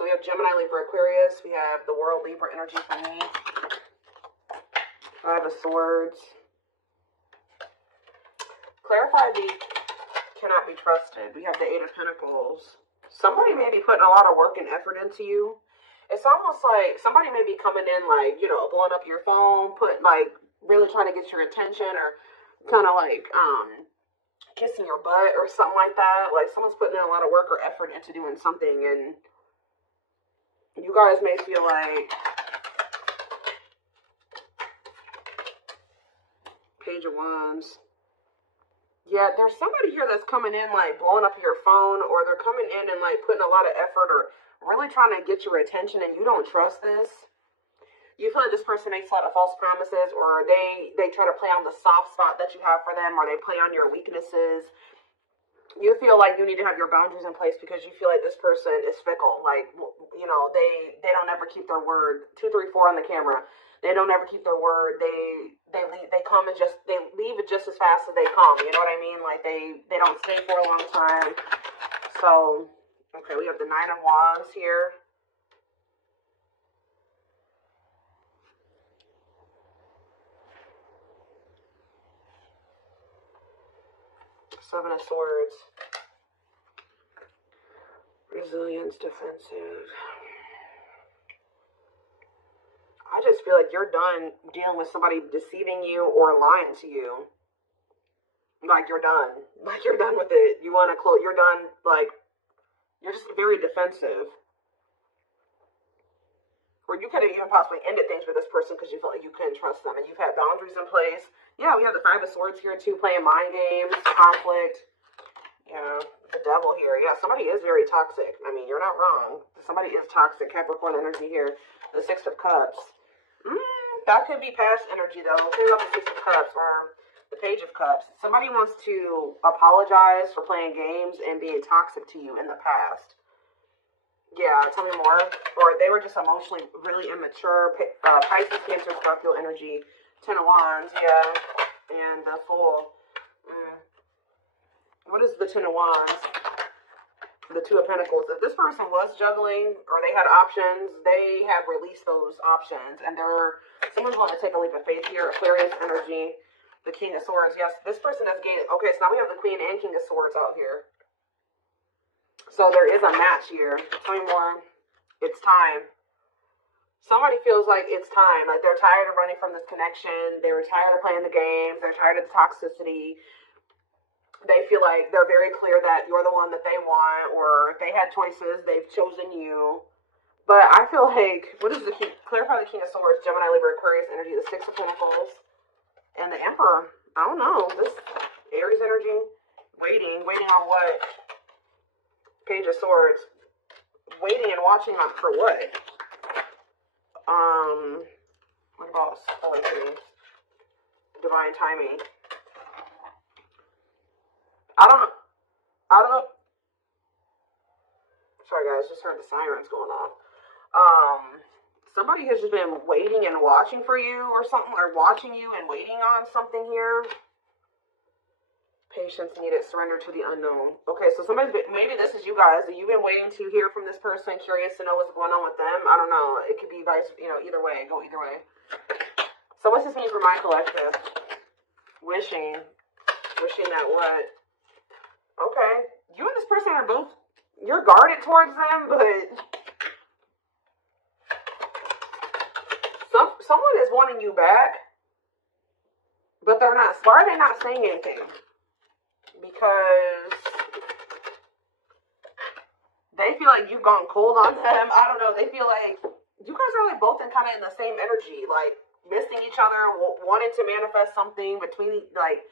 So we have Gemini, Libra, Aquarius. We have the World, Libra energy for me. Five of Swords. Clarify the cannot be trusted. We have the Eight of Pentacles. Somebody may be putting a lot of work and effort into you. It's almost like somebody may be coming in like, you know, blowing up your phone, really trying to get your attention, or kind of like kissing your butt or something like that. Like someone's putting in a lot of work or effort into doing something, and you guys may feel like Page of Wands. Yeah, there's somebody here that's coming in like blowing up your phone, or they're coming in and like putting a lot of effort or really trying to get your attention, and you don't trust this. You feel like this person makes a lot of false promises, or they try to play on the soft spot that you have for them, or they play on your weaknesses. You feel like you need to have your boundaries in place because you feel like this person is fickle. Like, you know, they don't ever keep their word. 2, 3, 4 on the camera. They don't ever keep their word. They come and they leave it just as fast as they come. You know what I mean? Like they don't stay for a long time. So, okay, we have the Nine of Wands here. Seven of Swords. Resilience, defensive. I just feel like you're done dealing with somebody deceiving you or lying to you. Like you're done. Like you're done with it. You want to close. You're done. Like you're just very defensive. Or you could have even possibly ended things with this person because you felt like you couldn't trust them, and you've had boundaries in place. Yeah, we have the Five of Swords here too, playing mind games, conflict. Yeah, the Devil here. Yeah, somebody is very toxic. I mean, you're not wrong. Somebody is toxic. Capricorn energy here. The Six of Cups. That could be past energy though. Think about the Six of Cups or the Page of Cups. Somebody wants to apologize for playing games and being toxic to you in the past. Yeah, tell me more. Or they were just emotionally really immature. Pisces, Cancer, Scorpio energy. Ten of Wands, yeah. And the Fool. What is the Ten of Wands? The Two of Pentacles. If this person was juggling or they had options, they have released those options. And someone's going to take a leap of faith here. Aquarius energy. The King of Swords. Yes, this person has gained. Okay, so now we have the Queen and King of Swords out here. So there is a match here. Tell me more. It's time. Somebody feels like it's time. Like they're tired of running from this connection. They were tired of playing the games. They're tired of the toxicity. They feel like they're very clear that you're the one that they want, or if they had choices, they've chosen you. But I feel like, what is the King? Clarify the King of Swords, Gemini, Libra, Aquarius energy, the Six of Pentacles, and the Emperor. I don't know. This Aries energy, waiting on what? Page of Swords, waiting and watching on for what? What about divine timing? I don't know. Sorry guys, just heard the sirens going on. Somebody has just been waiting and watching for you or something, or watching you and waiting on something here. Patience needed, surrender to the unknown. Okay, so maybe this is you guys. You've been waiting to hear from this person, curious to know what's going on with them. I don't know. It could be either way. Go either way. So what's this mean for my collective? Wishing that what? Okay. You and this person are both, you're guarded towards them, but someone is wanting you back, but they're not. Why are they not saying anything? Because they feel like you've gone cold on them. I don't know. They feel like you guys are like both in the same energy, like missing each other, wanting to manifest something between like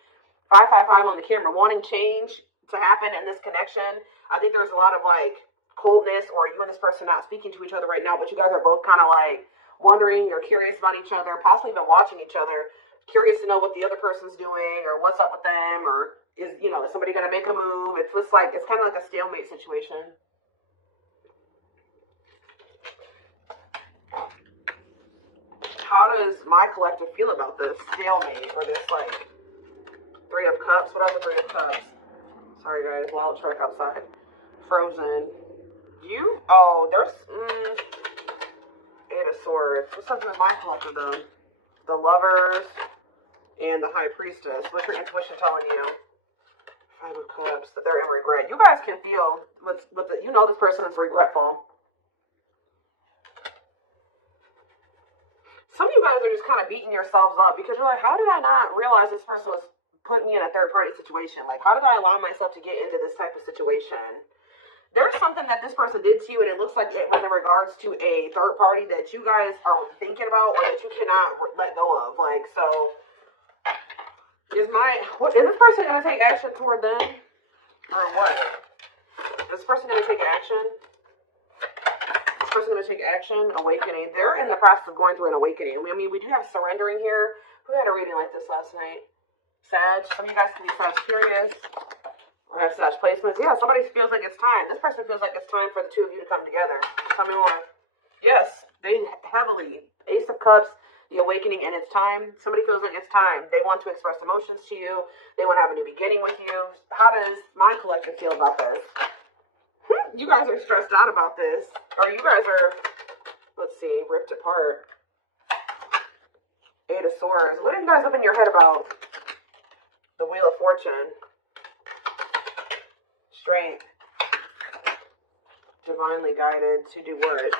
555 on the camera, wanting change to happen in this connection. I think there's a lot of like coldness, or you and this person not speaking to each other right now, but you guys are both kind of like wondering, you're curious about each other, possibly even watching each other, curious to know what the other person's doing or what's up with them, or is somebody going to make a move? It's just like, it's kind of like a stalemate situation. How does my collective feel about this stalemate, or this like Three of Cups? What are the Three of Cups? Sorry guys, wild truck outside. Frozen. There's, Eight of Swords. What's something with my collective, though? The Lovers and the High Priestess. What's your intuition telling you? Five of Cups. That they're in regret. You guys can feel, you know this person is regretful. Some of you guys are just kind of beating yourselves up because you're like, how did I not realize this person was putting me in a third-party situation? Like, how did I allow myself to get into this type of situation? There's something that this person did to you, and it looks like it was in regards to a third party that you guys are thinking about or that you cannot let go of. Like, so, is this person going to take action toward them? Or what? Is this person going to take action? This person going to take action, awakening. They're in the process of going through an awakening. I mean, we do have surrendering here. Who had a reading like this last night? Sag. Some of you guys can be Sagittarius or have Sag placements. Yeah, somebody feels like it's time. This person feels like it's time for the two of you to come together. Tell me more. Yes, they heavily. Ace of Cups, the awakening, and it's time. Somebody feels like it's time. They want to express emotions to you. They want to have a new beginning with you. How does my collective feel about this? You guys are stressed out about this. Or you guys are, let's see, ripped apart. Eight of Swords. What are you guys up in your head about? The Wheel of Fortune. Strength. Divinely guided to do what?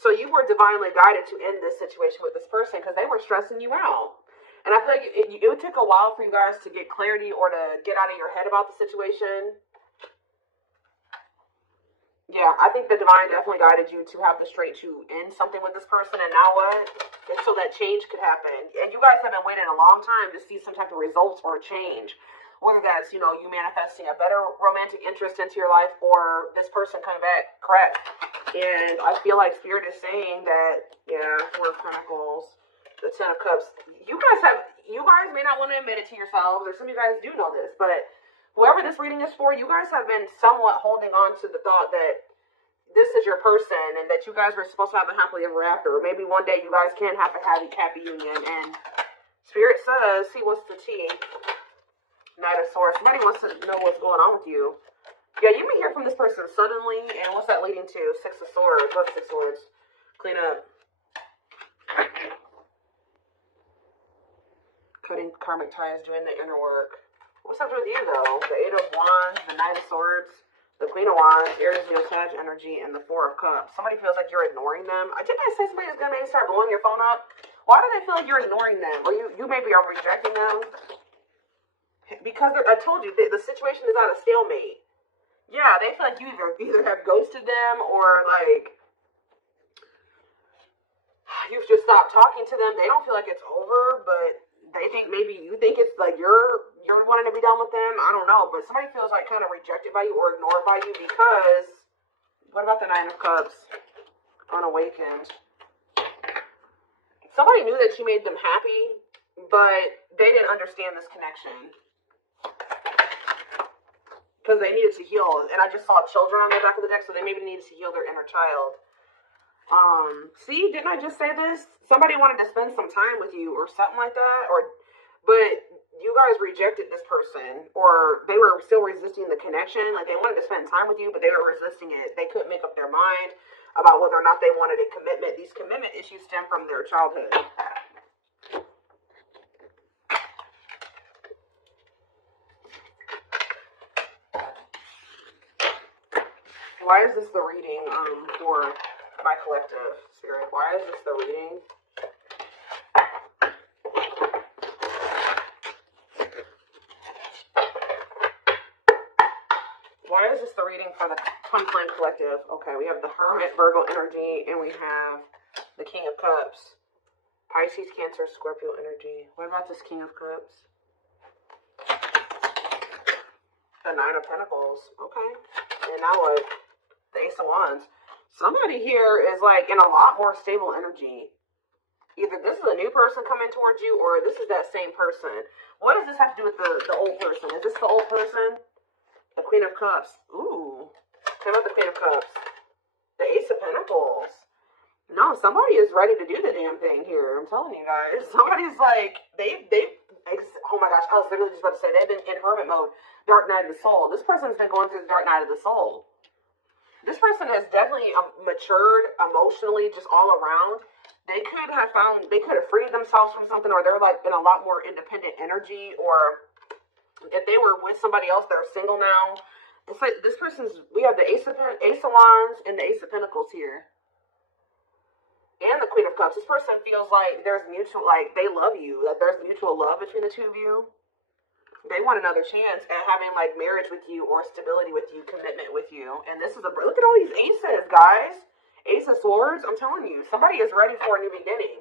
So you were divinely guided to end this situation with this person because they were stressing you out. And I feel like it took a while for you guys to get clarity or to get out of your head about the situation. Yeah, I think the divine definitely guided you to have the strength to end something with this person. And now what? It's so that change could happen. And you guys have been waiting a long time to see some type of results or change. Whether that's, you manifesting a better romantic interest into your life or this person coming back correct. And I feel like Spirit is saying that, Four of Pentacles, the Ten of Cups. You guys may not want to admit it to yourselves, or some of you guys do know this, but whoever this reading is for, you guys have been somewhat holding on to the thought that this is your person and that you guys were supposed to have a happily ever after. Or maybe one day you guys can have a happy union. And Spirit says, see what's the tea. Knight of Swords. Somebody wants to know what's going on with you. Yeah, you may hear from this person suddenly. And what's that leading to? Six of Swords. What's Six of Swords? Clean up. Cutting karmic ties, doing the inner work. What's up with you, though? The Eight of Wands, the Knight of Swords, the Queen of Wands, Aries, Sag energy, and the Four of Cups. Somebody feels like you're ignoring them. Didn't I say somebody is going to maybe start blowing your phone up? Why do they feel like you're ignoring them? Or you maybe are rejecting them? Because I told you, the situation is at a stalemate. Yeah, they feel like you either have ghosted them or, like, you've just stopped talking to them. They don't feel like it's over, but they think maybe you think it's like you're wanting to be done with them. I don't know, but somebody feels like kind of rejected by you or ignored by you because, what about the Nine of Cups? Unawakened. Somebody knew that you made them happy, but they didn't understand this connection. Because they needed to heal. And I just saw children on the back of the deck, so they maybe needed to heal their inner child. See, didn't I just say this? Somebody wanted to spend some time with you or something like that. But you guys rejected this person, or they were still resisting the connection. Like, they wanted to spend time with you, but they were resisting it. They couldn't make up their mind about whether or not they wanted a commitment. These commitment issues stem from their childhood. Why is this the reading for my collective, Spirit? Why is this the reading? Why is this the reading for the Twin Flame Collective? Okay, we have the Hermit, Virgo energy, and we have the King of Cups. Pisces, Cancer, Scorpio energy. What about this King of Cups? The Nine of Pentacles. Okay. And now what? The Ace of Wands. Somebody here is like in a lot more stable energy. Either this is a new person coming towards you or this is that same person. What does this have to do with the old person? Is this the old person? The Queen of Cups. Ooh. Tell me about the Queen of Cups. The Ace of Pentacles. No, somebody is ready to do the damn thing here. I'm telling you guys. Somebody's like, oh my gosh, I was literally just about to say, they've been in hermit mode. Dark night of the soul. This person's been going through the dark night of the soul. This person has definitely matured emotionally, just all around. They could have freed themselves from something, or they're like in a lot more independent energy, or if they were with somebody else, they're single now. It's like this person's, we have the Ace of Wands and the Ace of Pentacles here. And the Queen of Cups. This person feels like there's mutual, like they love you, that there's mutual love between the two of you. They want another chance at having like marriage with you, or stability with you, commitment with you. And this is look at all these aces, guys. Ace of Swords. I'm telling you, somebody is ready for a new beginning.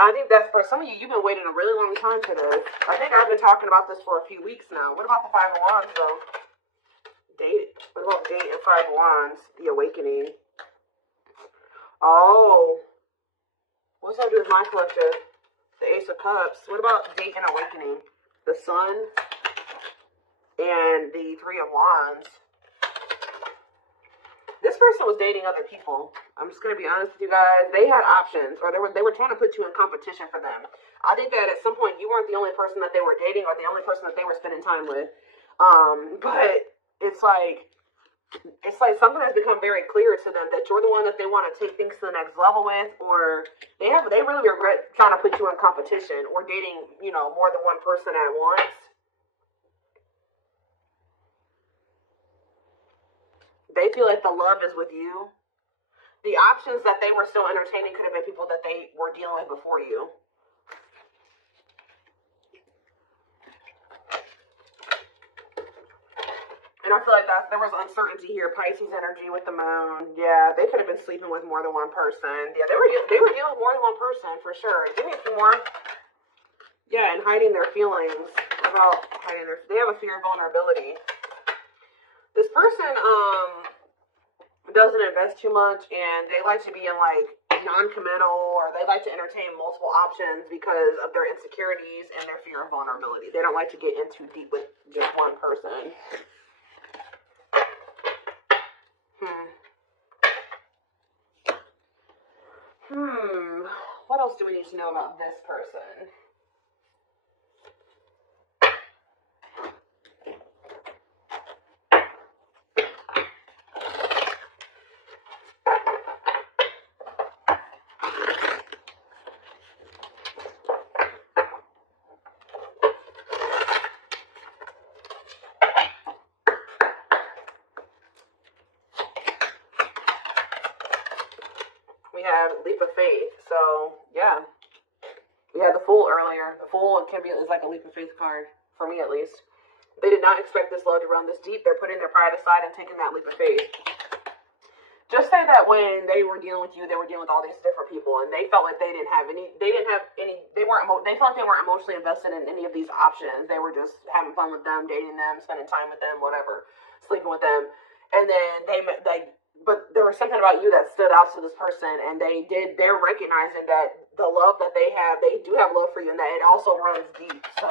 I think that's for some of you. You've been waiting a really long time for this. I think I've been talking about this for a few weeks now. What about the Five of Wands though? Date. What about date and Five of Wands? The awakening. Oh, what's that do with my collective? The Ace of Cups. What about date and awakening? The Sun and the Three of Wands. This person was dating other people. I'm just gonna be honest with you guys. They had options, or they were trying to put you in competition for them. I think that at some point you weren't the only person that they were dating, or the only person that they were spending time with. But it's like something has become very clear to them that you're the one that they want to take things to the next level with, or they really regret trying to put you in competition or dating, more than one person at once. They feel like the love is with you. The options that they were still entertaining could have been people that they were dealing with before you. And I feel like there was uncertainty here. Pisces energy with the moon. Yeah, they could have been sleeping with more than one person. Yeah, they were dealing with more than one person for sure. Give me a few more. Yeah, and hiding their feelings. About hiding they have a fear of vulnerability. This person doesn't invest too much, and they like to be in like non-committal, or they like to entertain multiple options because of their insecurities and their fear of vulnerability. They don't like to get in too deep with just one person. What else do we need to know about this person? We have leap of faith. So yeah, we had the Fool earlier. The Fool is like a leap of faith card for me, at least. They did not expect this love to run this deep. They're putting their pride aside and taking that leap of faith. Just say that when they were dealing with you, they were dealing with all these different people, and they felt like they felt like they weren't emotionally invested in any of these options. They were just having fun with them, dating them, spending time with them, whatever, sleeping with them. And then but there was something about you that stood out to this person, and they're recognizing that the love that they do have love for you, and that it also runs deep. So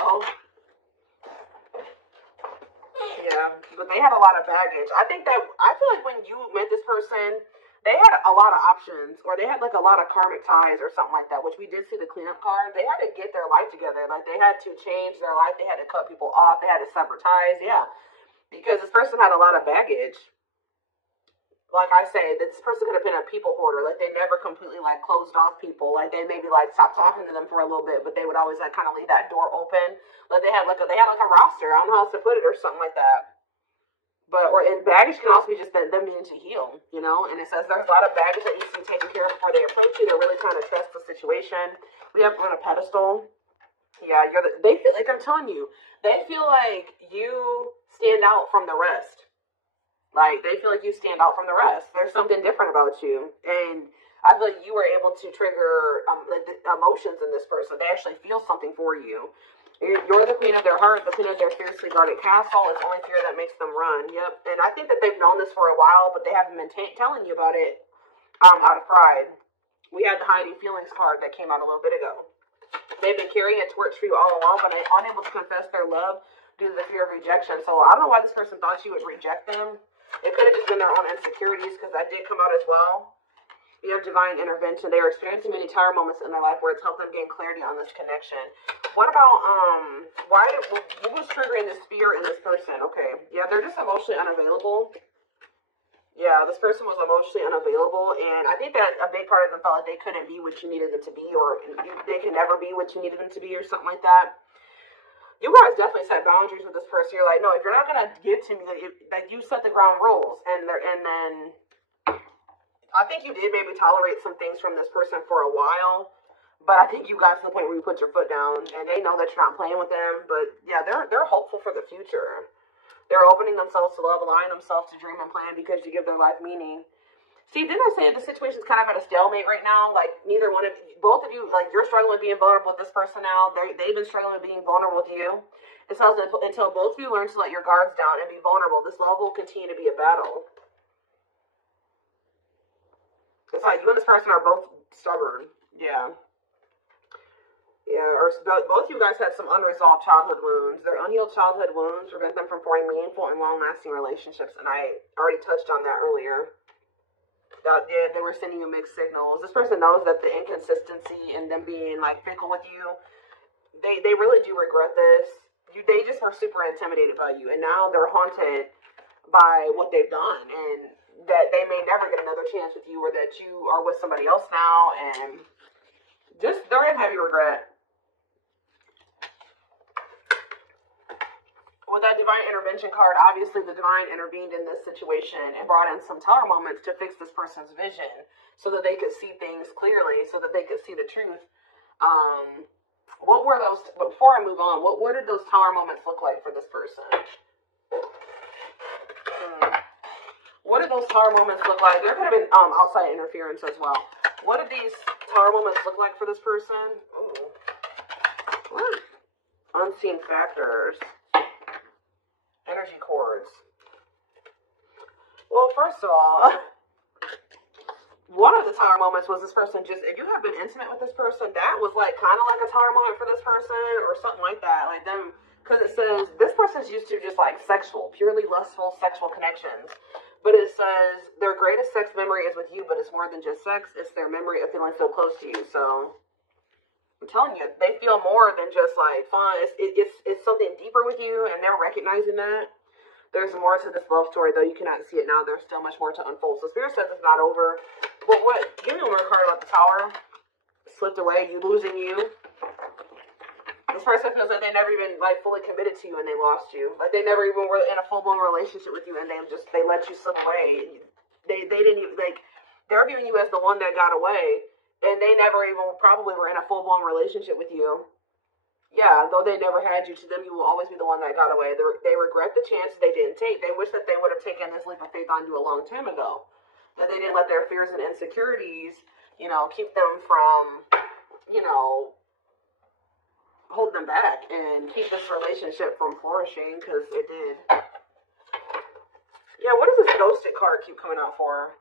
yeah, but they had a lot of baggage. I feel like when you met this person, they had a lot of options, or they had like a lot of karmic ties or something like that, which we did see the cleanup card. They had to get their life together. Like, they had to change their life. They had to cut people off. They had to sever ties. Yeah, because this person had a lot of baggage. Like I say, this person could have been a people hoarder. Like, they never completely like closed off people. Like, they maybe like stopped talking to them for a little bit, but they would always like kind of leave that door open. Like, they had like a roster. I don't know how else to put it, or something like that. And baggage can also be just them needing to heal, And it says there's a lot of baggage that needs to be taken care of before they approach you. They're really trying to trust the situation. We have on a pedestal. Yeah, they feel like, I'm telling you, they feel like you stand out from the rest. Like, they feel like you stand out from the rest. There's something different about you. And I feel like you were able to trigger the emotions in this person. They actually feel something for you. You're the queen of their heart, the queen of their fiercely guarded castle. It's only fear that makes them run. Yep. And I think that they've known this for a while, but they haven't been telling you about it out of pride. We had the hiding feelings card that came out a little bit ago. They've been carrying a torch for you all along, but unable to confess their love due to the fear of rejection. So I don't know why this person thought you would reject them. It could have just been their own insecurities, because that did come out as well. You have divine intervention. They are experiencing many tower moments in their life where it's helped them gain clarity on this connection. What about, what was triggering this fear in this person? Okay. Yeah, they're just emotionally unavailable. Yeah, this person was emotionally unavailable, and I think that a big part of them felt like they couldn't be what you needed them to be, or they can never be what you needed them to be, or something like that. You guys definitely set boundaries with this person. You're like, no, if you're not gonna give to me, like you set the ground rules, and then I think you did maybe tolerate some things from this person for a while, but I think you got to the point where you put your foot down, and they know that you're not playing with them. But yeah, they're hopeful for the future. They're opening themselves to love, allowing themselves to dream and plan because you give their life meaning. See, didn't I say the situation's kind of at a stalemate right now? Like, neither one of you, both of you, like, you're struggling with being vulnerable with this person now. They've been struggling with being vulnerable with you. It says that until both of you learn to let your guards down and be vulnerable, this love will continue to be a battle. It's like you and this person are both stubborn. Yeah. Yeah, or both you guys had some unresolved childhood wounds. Their unhealed childhood wounds prevent them from forming meaningful and long-lasting relationships, and I already touched on that earlier. They were sending you mixed signals. This person knows that the inconsistency and them being like fickle with you, they really do regret this. They just were super intimidated by you, and now they're haunted by what they've done, and that they may never get another chance with you, or that you are with somebody else now, and just they're in heavy regret. With that divine intervention card, obviously the divine intervened in this situation and brought in some tower moments to fix this person's vision so that they could see things clearly, so that they could see the truth. What were those, before I move on, what did those tower moments look like for this person? What did those tower moments look like? There could have been outside interference as well. What did these tower moments look like for this person? Ooh. Unseen factors. Energy cords. Well, first of all, one of the tower moments was this person just, if you have been intimate with this person, that was like kind of like a tower moment for this person or something like that. Like them, because it says this person's used to just like sexual, purely lustful sexual connections. But it says their greatest sex memory is with you, but it's more than just sex. It's their memory of feeling so close to you. So I'm telling you, they feel more than just like fun. It's something deeper with you, and they're recognizing that. There's more to this love story, though. You cannot see it now. There's still much more to unfold. So Spirit says it's not over. But what? Give me one more card about the Tower. Slipped away. You losing you. This person feels like they never even like fully committed to you, and they lost you. Like they never even were in a full blown relationship with you, and they let you slip away. They didn't even like. They're viewing you as the one that got away. And they never even probably were in a full-blown relationship with you. Yeah, though they never had you, to them you will always be the one that got away. They regret the chance they didn't take. They wish that they would have taken this leap of faith on you a long time ago. That they didn't let their fears and insecurities, keep them from, hold them back and keep this relationship from flourishing, because it did. Yeah, what does this ghosted card keep coming out for?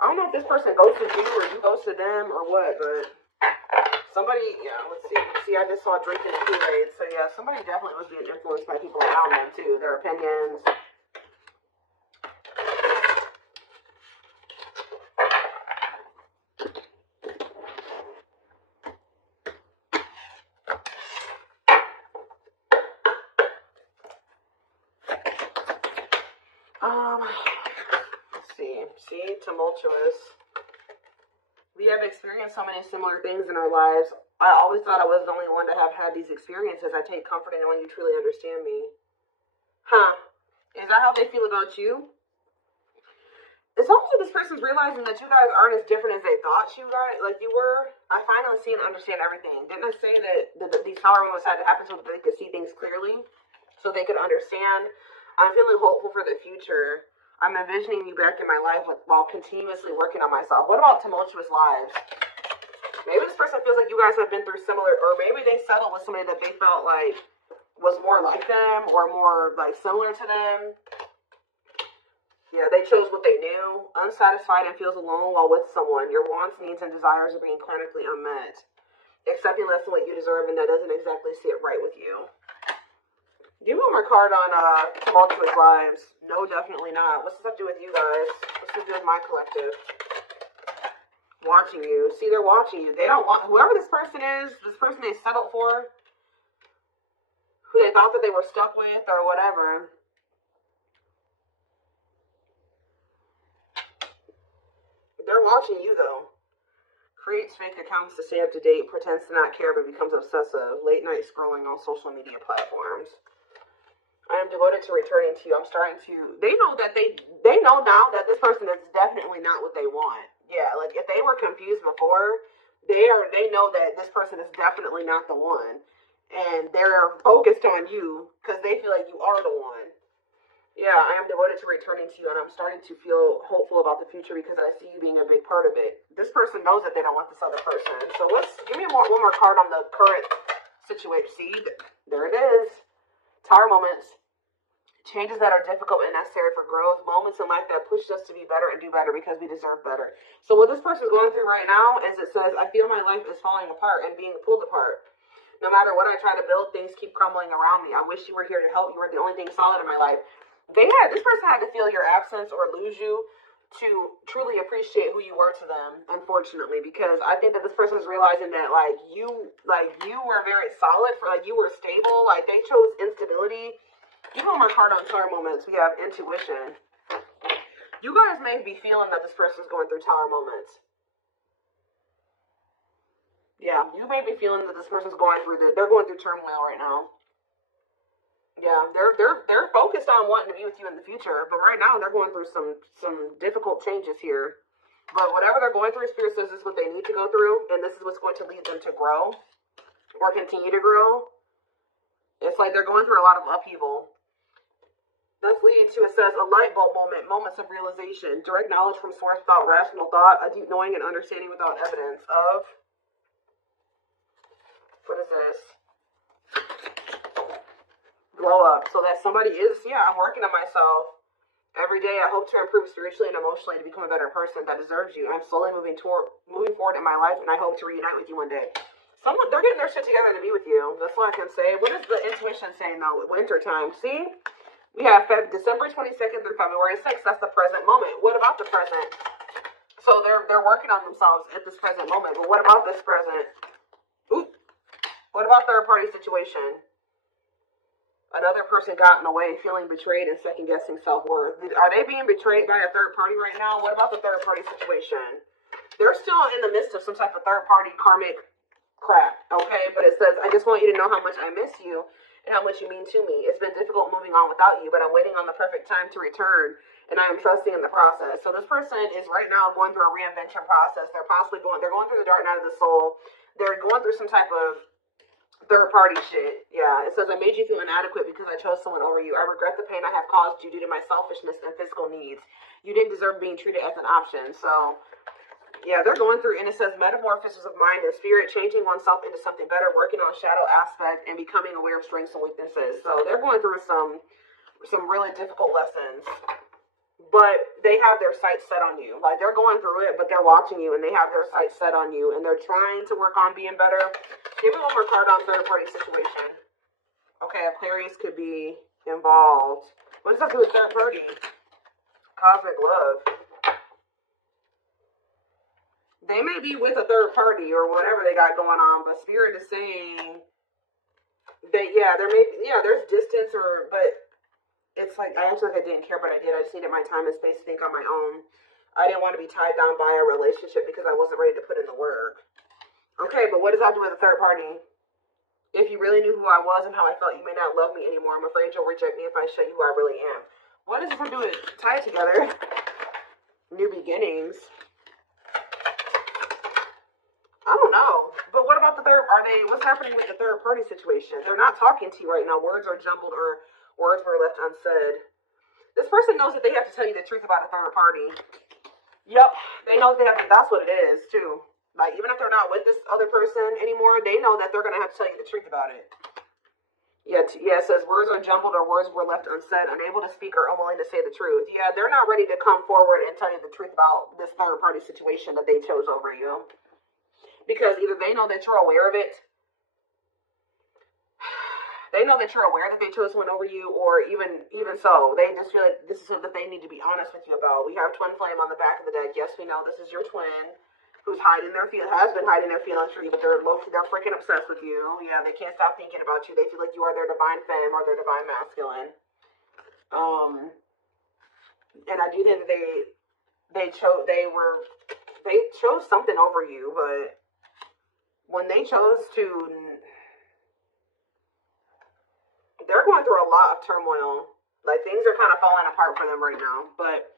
I don't know if this person ghosted you or you ghosted them or what, but somebody, let's see. See, I just saw drinking the Kool-Aid. So, yeah, somebody definitely was being influenced by people around them, too. Their opinions. Let's see. See, tumultuous. We have experienced so many similar things in our lives. I always thought I was the only one to have had these experiences. I take comfort in knowing you truly understand me. Huh. Is that how they feel about you? It's almost like this person's realizing that you guys aren't as different as they thought you were. I finally see and understand everything. Didn't I say that these tower moments had to happen so that they could see things clearly? So they could understand? I'm feeling hopeful for the future. I'm envisioning you back in my life while continuously working on myself. What about tumultuous lives? Maybe this person feels like you guys have been through similar, or maybe they settled with somebody that they felt like was more like them or more like similar to them. Yeah, they chose what they knew. Unsatisfied and feels alone while with someone. Your wants, needs, and desires are being chronically unmet. Accepting less than what you deserve, and that doesn't exactly sit right with you. Give me one more card on tumultuous lives. No, definitely not. What's this have to do with you guys? What's this have to do with my collective? Watching you. See, they're watching you. They don't want, whoever this person is, this person they settled for, who they thought that they were stuck with or whatever. They're watching you, though. Creates fake accounts to stay up to date, pretends to not care, but becomes obsessive. Late night scrolling on social media platforms. I am devoted to returning to you. I'm starting to. They know that they know now that this person is definitely not what they want. Yeah, like if they were confused before, they know that this person is definitely not the one, and they're focused on you because they feel like you are the one. Yeah, I am devoted to returning to you, and I'm starting to feel hopeful about the future because I see you being a big part of it. This person knows that they don't want this other person. So give me one more card on the current situation. See, there it is. Tower moments. Changes that are difficult and necessary for growth. Moments in life that push us to be better and do better because we deserve better. So what this person is going through right now is it says, I feel my life is falling apart and being pulled apart. No matter what I try to build, things keep crumbling around me. I wish you were here to help. You were the only thing solid in my life. This person had to feel your absence or lose you to truly appreciate who you were to them, unfortunately, because I think that this person is realizing that you were very solid you were stable, they chose instability. You know, more card on tower moments, we have intuition. You guys may be feeling that this person is going through tower moments. Yeah, you may be feeling that this person's going through they're going through turmoil right now. Yeah, they're focused on wanting to be with you in the future, but right now they're going through some difficult changes here. But whatever they're going through, Spirit says this is what they need to go through, and this is what's going to lead them to grow or continue to grow. It's like they're going through a lot of upheaval. That's leading to, it says, a light bulb moment, moments of realization, direct knowledge from source without rational thought, a deep knowing and understanding without evidence of, what is this? Glow up. So that somebody is, I'm working on myself. Every day I hope to improve spiritually and emotionally to become a better person that deserves you. I'm slowly moving forward in my life, and I hope to reunite with you one day. They're getting their shit together to be with you. That's all I can say. What is the intuition saying though? Winter time. See? We have December 22nd through February 6th. That's the present moment. What about the present? So they're working on themselves at this present moment. But what about this present? Ooh. What about third party situation? Another person got in the way, feeling betrayed and second guessing self-worth. Are they being betrayed by a third party right now? What about the third party situation? They're still in the midst of some type of third party karmic crap. Okay, but it says, I just want you to know how much I miss you and how much you mean to me. It's been difficult moving on without you, but I'm waiting on the perfect time to return, and I am trusting in the process. So this person is right now going through a reinvention process. They're going through the dark night of the soul. They're going through some type of third-party shit. Yeah, it says, I made you feel inadequate because I chose someone over you. I regret the pain I have caused you due to my selfishness and physical needs. You didn't deserve being treated as an option. So yeah, they're going through, and it says metamorphosis of mind and spirit, changing oneself into something better, working on shadow aspect, and becoming aware of strengths and weaknesses. So they're going through some really difficult lessons, but they have their sights set on you. Like, they're going through it, but they're watching you, and they have their sights set on you, and they're trying to work on being better. Give me one more card on third-party situation. Okay, Aquarius could be involved. What does that do with third party? Cosmic love. They may be with a third party or whatever they got going on, but Spirit is saying that, there's distance, but it's like, I actually didn't care, but I did. I just needed my time and space to think on my own. I didn't want to be tied down by a relationship because I wasn't ready to put in the work. Okay, but what does that do with a third party? If you really knew who I was and how I felt, you may not love me anymore. I'm afraid you'll reject me if I show you who I really am. What does this have to do with tie it together? New beginnings. I don't know. But what about what's happening with the third party situation? They're not talking to you right now. Words are jumbled or words were left unsaid. This person knows that they have to tell you the truth about a third party. Yep. They know they have to, that's what it is too. Like, even if they're not with this other person anymore, they know that they're going to have to tell you the truth about it. Yeah, it says words are jumbled or words were left unsaid, unable to speak or unwilling to say the truth. Yeah, they're not ready to come forward and tell you the truth about this third party situation that they chose over you. Because either they know that you're aware of it, they know that you're aware that they chose someone over you, or even so, they just feel like this is something that they need to be honest with you about. We have twin flame on the back of the deck. Yes, we know this is your twin who's has been hiding their feelings for you, but they're freaking obsessed with you. Yeah, they can't stop thinking about you. They feel like you are their divine femme or their divine masculine. And I do think that they they chose something over you, but when they chose to, they're going through a lot of turmoil. Like, things are kind of falling apart for them right now, but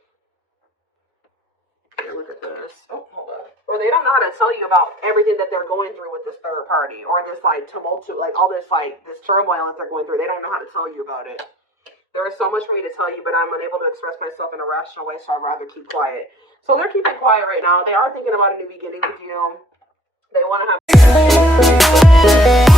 here, look at this. Oh, hold on. Or they don't know how to tell you about everything that they're going through with this third party, or this, like, tumultuous, like, all this, like, this turmoil that they're going through. They don't know how to tell you about it. There is so much for me to tell you, but I'm unable to express myself in a rational way, so I'd rather keep quiet. So they're keeping quiet right now. They are thinking about a new beginning with you. They want to have